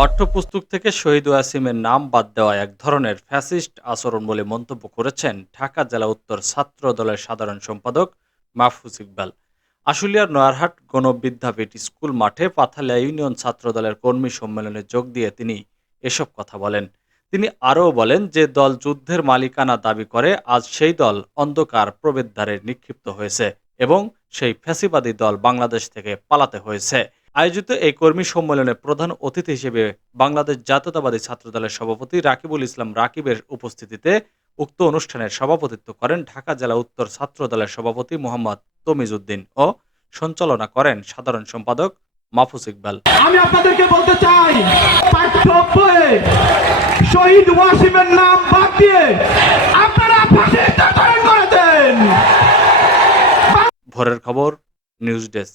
পাঠ্যপুস্তক থেকে শহীদ ওয়াসিমের নাম বাদ দেওয়া এক ধরনের ফ্যাসিস্ট আচরণ বলে মন্তব্য করেছেন ঢাকা জেলা উত্তর ছাত্র দলের সাধারণ সম্পাদক মাহফুজ ইকবাল। আশুলিয়ার নয়ারহাট গণবিদ্যাপীঠ স্কুল মাঠে পাথালিয়া ইউনিয়ন ছাত্র দলের কর্মী সম্মেলনে যোগ দিয়ে তিনি এসব কথা বলেন। তিনি আরও বলেন যে দল যুদ্ধের মালিকানা দাবি করে, আজ সেই দল অন্ধকার প্রবেশদ্বারে নিক্ষিপ্ত হয়েছে এবং সেই ফ্যাসিবাদী দল বাংলাদেশ থেকে পালাতে হয়েছে। আয়োজিত এই কর্মী সম্মেলনে প্রধান অতিথি হিসেবে বাংলাদেশ জাতীয়তাবাদী ছাত্রদলের সভাপতি রাকিবুল ইসলাম রাকিবের উপস্থিতিতে উক্ত অনুষ্ঠানের সভাপতিত্ব করেন ঢাকা জেলা উত্তর ছাত্রদলের সভাপতি মোহাম্মদ তমিজ উদ্দিন ও সঞ্চালনা করেন সাধারণ সম্পাদক মাহফুজ ইকবাল। আমি আপনাদেরকে বলতে চাই শহীদ ওয়াসিমের নাম বাদ দিয়ে আপনারা করেছেন। ভোরের খবর News Desk.